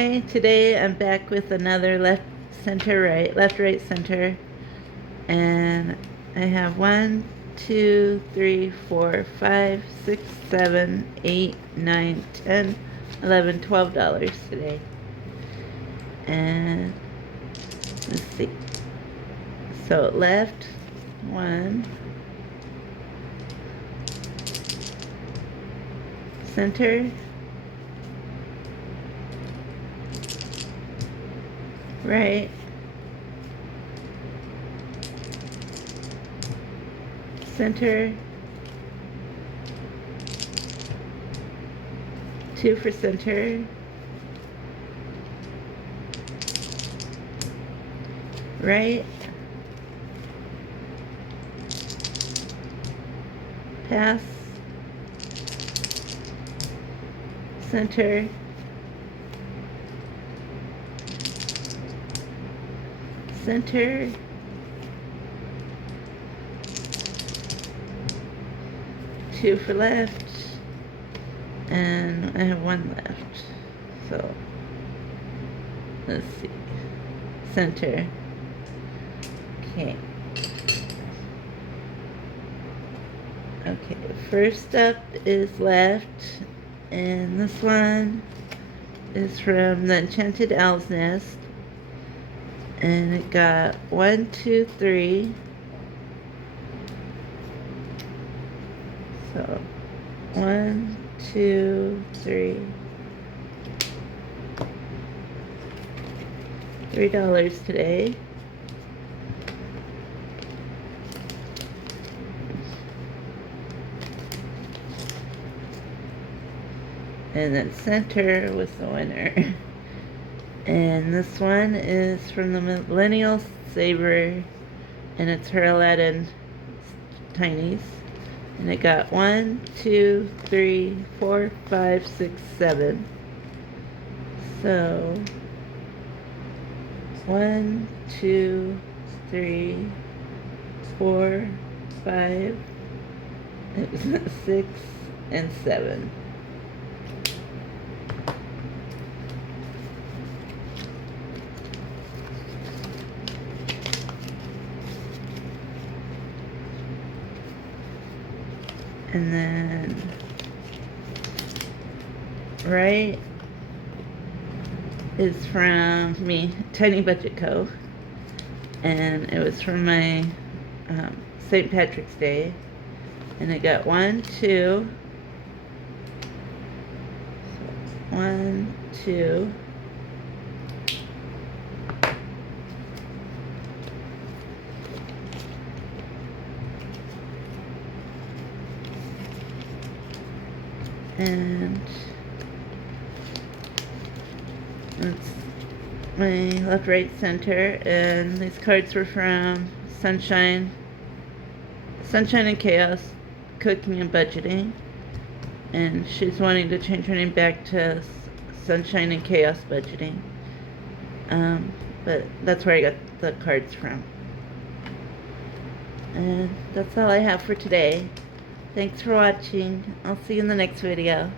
Hi, today I'm back with another left, center, right, left, right, center, and I have 1, 2, 3, 4, 5, 6, 7, 8, 9, 10, 11, $12 today. And let's see. So left, 1, center, right, center, 2 for center, right, pass, center, center, two for left, and I have 1 left. So let's see, center. Okay. Okay, first up is left, and this one is from the Enchanted Owl's Nest, and it got 1, 2, 3. So 1, 2, 3. $3 today. And then center was the winner. And this one is from the Millennial Saver, and it's her Aladdin Tinies. And it got 1, 2, 3, 4, 5, 6, 7. So 1, 2, 3, 4, 5, 6, and 7. And then right is from me, Tiny Budget Co. And it was from my St. Patrick's Day. And it got 1, 2. So 1, 2. And that's my left, right, center. And these cards were from Sunshine and Chaos, Cooking and Budgeting. And she's wanting to change her name back to Sunshine and Chaos Budgeting. But that's where I got the cards from. And that's all I have for today. Thanks for watching. I'll see you in the next video.